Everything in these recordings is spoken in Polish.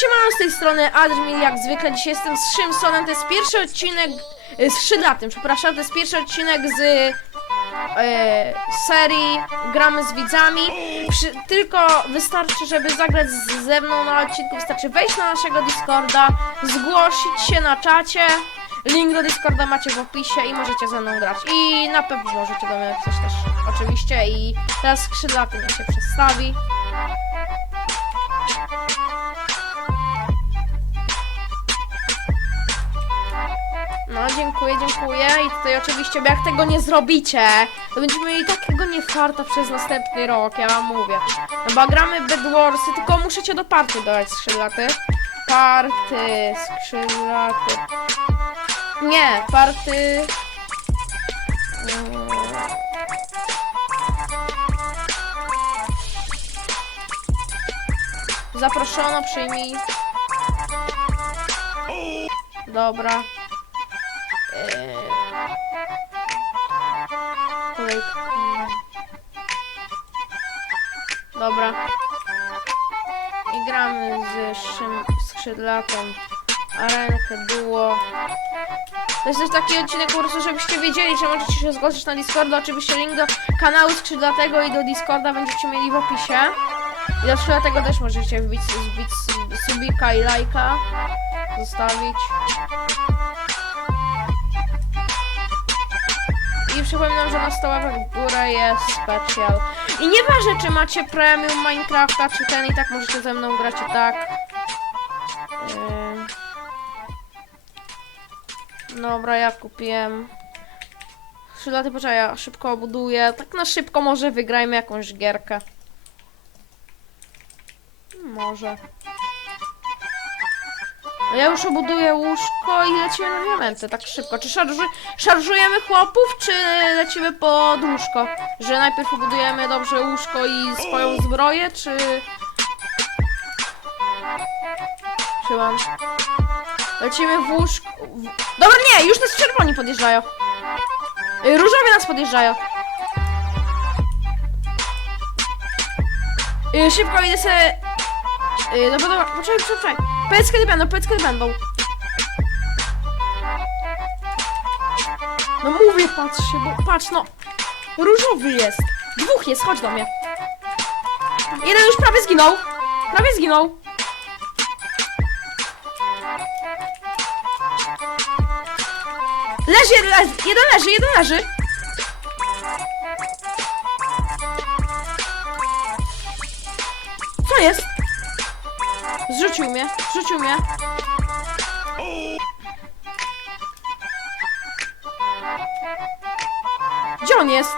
siemano z tej strony Admin, jak zwykle. Dzisiaj jestem z Szymsonem, to jest pierwszy odcinek, e, z Skrzydlatym, przepraszam, to jest pierwszy odcinek z e, serii Gramy z widzami, Przy, tylko wystarczy, żeby zagrać z, ze mną na odcinku, wystarczy wejść na naszego Discorda, zgłosić się na czacie, link do Discorda macie w opisie i możecie ze mną grać. I na pewno możecie do mnie napisać też oczywiście. I teraz Skrzydlaty niech się przedstawi. Dziękuję, dziękuję. I tutaj oczywiście, bo jak tego nie zrobicie, to będziemy mieli takiego niefarta przez następny rok, ja wam mówię. No bo gramy Bed Warsy, tylko muszę cię do party dodać, skrzydlaty. Party, skrzydlaty. Nie, party... Zaproszono, przyjmij. Dobra. Eee, Kolejka. Dobra. I gramy z szym, skrzydlatą. Arenkę, duo. To jest taki odcinek po prostu, żebyście wiedzieli, że możecie się zgłosić na Discorda. Oczywiście link do kanału skrzydlatego i do Discorda będziecie mieli w opisie. I do skrzydlatego też możecie wbić, wbić subika i lajka. Zostawić. Przypominam, że na stołach w górę jest specjal. I nieważne, czy macie premium Minecrafta, czy ten, i tak możecie ze mną grać i tak. Ym. Dobra, ja kupiłem. Skrzydlaty, poczekaj, ja szybko obuduję. Tak na szybko może wygrajmy jakąś gierkę. Może. No ja już obuduję łóżko i lecimy na diamenty, tak szybko. Czy szarży, szarżujemy chłopów, czy lecimy pod łóżko? Że najpierw obudujemy dobrze łóżko i swoją zbroję, czy... Trzymam. Lecimy w łóżko... W... Dobra, nie, już nas czerwoni podjeżdżają. Y, Różowie nas podjeżdżają. Y, Szybko idę sobie... y, Dobra, dobra, poczekaj, poczekaj. Powiedz kiedy będą, powiedz kiedy będą. No mówię, patrz się, bo patrz, no. Różowy jest. Dwóch jest, chodź do mnie. Jeden już prawie zginął. Prawie zginął. Leży, jeden leży, jeden leży, Zrzucił mnie, zrzucił mnie. Gdzie on jest?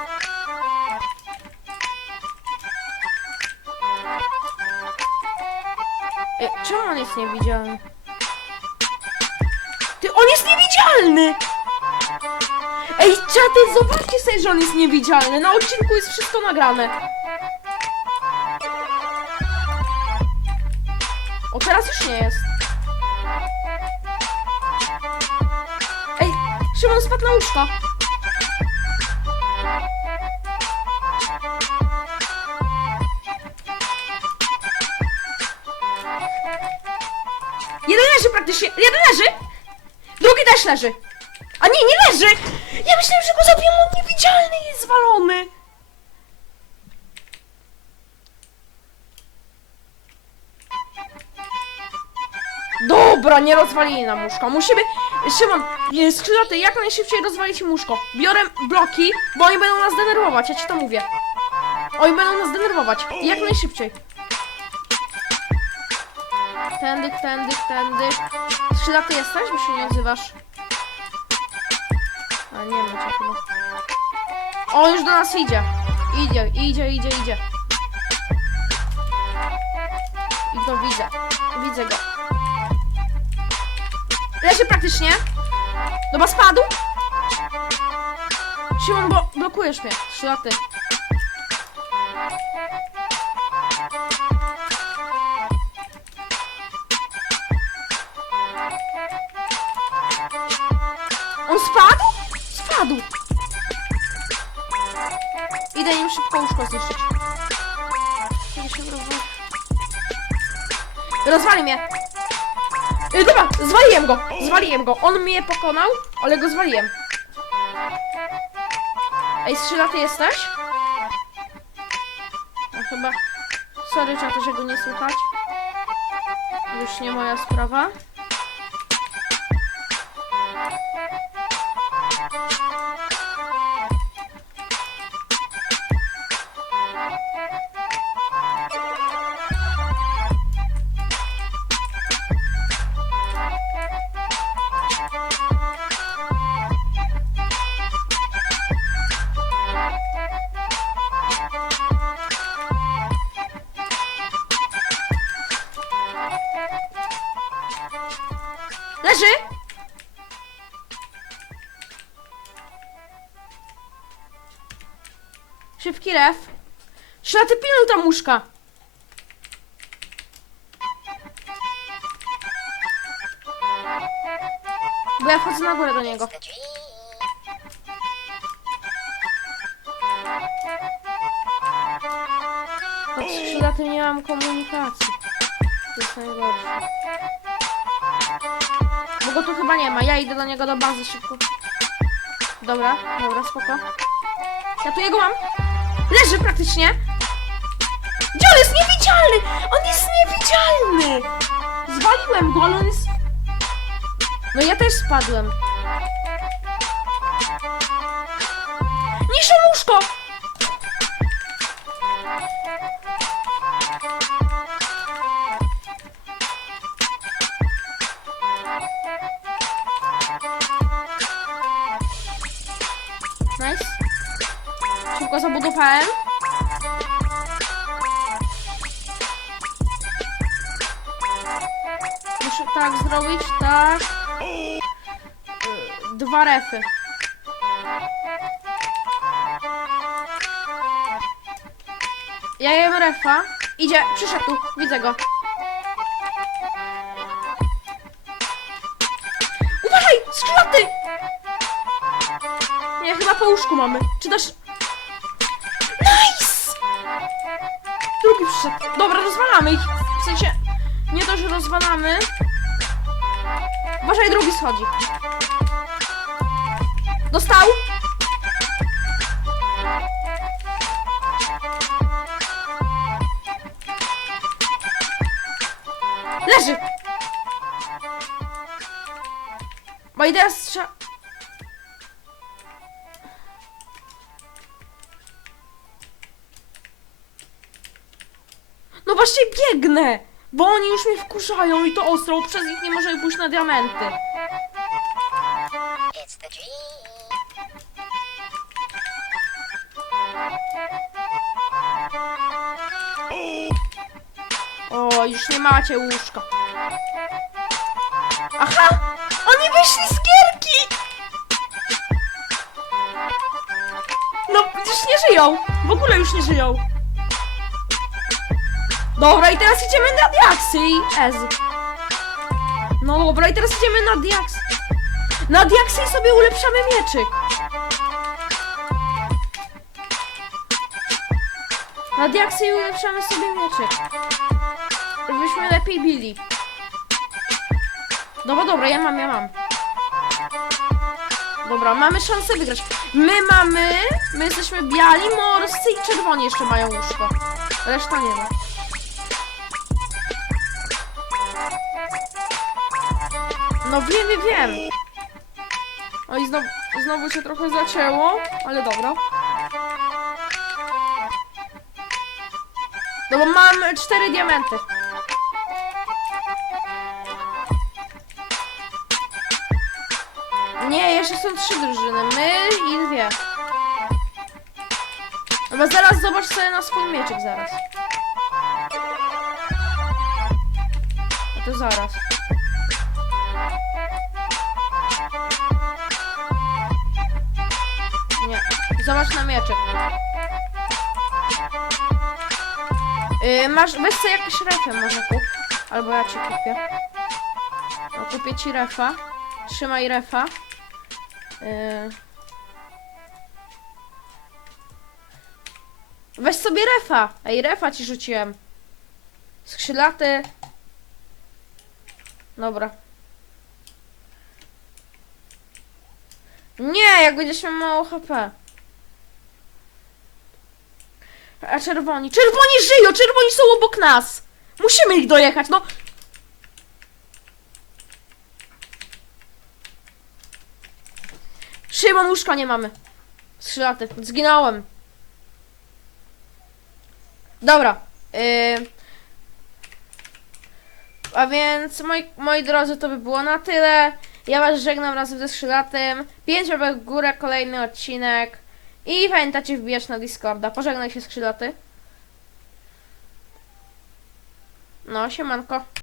E, czemu on jest niewidzialny? Ty, on jest niewidzialny! Ej, czaty, zobaczcie sobie, że on jest niewidzialny. Na odcinku jest wszystko nagrane. O, teraz już nie jest. Ej, Szymon spadł na łóżko. Jeden leży praktycznie, jeden leży! Drugi też leży! A nie, nie leży! Ja myślałem, że go zabiłem, on niewidzialny jest zwalony! Dobra, nie rozwalili nam łóżka. Musimy... Szymon, skrzydlaty, jak najszybciej rozwalić łóżko. Biorę bloki, bo oni będą nas denerwować, ja ci to mówię. Oni będą nas denerwować. Jak najszybciej. Tędy, tędy, tędy. Skrzydlaty jesteś, bo się nie odzywasz. A nie cię chyba. O, już do nas idzie. Idzie, idzie, idzie, idzie. I to widzę. Widzę go. Leży praktycznie. Dobra, spadł. Szymon, bo blokujesz mnie. Trzy laty. On spadł? Spadł. Idę im szybko łóżko zniszczyć. Rozwali mnie. Y, dobra, zwaliłem go, zwaliłem go. On mnie pokonał, ale go zwaliłem. Ej, strzylaty jesteś? No chyba... Sorry, czaty, że go nie słychać. Już nie moja sprawa. Leży! Szybki ref. Szlaty pilnuj tam łóżka. Bo ja wchodzę na górę do niego. Od skrzydlatym nie mam komunikacji. To jest najgorsze. Go tu chyba nie ma. Ja idę do niego do bazy szybko. Dobra, dobra, spoko. Ja tu jego mam. Leży praktycznie. Gdzie on jest niewidzialny? On jest niewidzialny! Zwaliłem go, ale on jest... No ja też spadłem. Niszczą łóżko! Szybko zabudowałem. Muszę tak zrobić, tak. Y, Dwa refy. Ja jem refa. Idzie, przyszedł tu, widzę go. Uważaj, skrzydlaty! Nie, chyba po łóżku mamy. Czy dasz... Drugi przyszedł. Dobra, rozwalamy ich. W sensie, nie to, że rozwalamy. Uważaj, drugi schodzi. Dostał? Leży! Bo i teraz trzeba... właśnie biegnę! Bo oni już mnie wkurzają i to ostro, bo przez nich nie możemy pójść na diamenty. It's the dream. O, już nie macie łóżka. Aha! Oni wyszli z gierki! No, przecież nie żyją. W ogóle już nie żyją. Dobra, i teraz idziemy na diaksy Ez. No dobra, i teraz idziemy na diaks. Na diaksy sobie ulepszamy mieczyk. Na diaksy ulepszamy sobie mieczyk. Żebyśmy lepiej bili. Dobra, dobra, ja mam, ja mam. Dobra, mamy szansę wygrać. My mamy, my jesteśmy biali, morscy i czerwoni jeszcze mają łóżko. Reszta nie ma. No wiem, wiem, wiem. No i znowu, znowu się trochę zacięło, ale dobra. No bo mam cztery diamenty. Nie, jeszcze są trzy drużyny. My i dwie. Dobra, zaraz zobacz sobie na swój mieczyk zaraz. No to zaraz. Zobacz na mieczek. Yy, masz, weź sobie jakieś refy może kup. Albo ja ci kupię. No, kupię ci refa. Trzymaj refa. Yy. Weź sobie refa. Ej, refa ci rzuciłem. Skrzydlaty. Dobra. Nie, jak będziesz miał mało HP. A czerwoni. Czerwoni żyją! Czerwoni są obok nas! Musimy ich dojechać, no! Szymon, łóżka nie mamy. Strzylaty. Zginąłem. Dobra. Yy... A więc, moi, moi drodzy, to by było na tyle. Ja was żegnam razem ze Skrzylatym. Pięć łapek w górę, kolejny odcinek. I pamiętacie wbijać na Discorda. Pożegnaj się Skrzylaty. No, siemanko.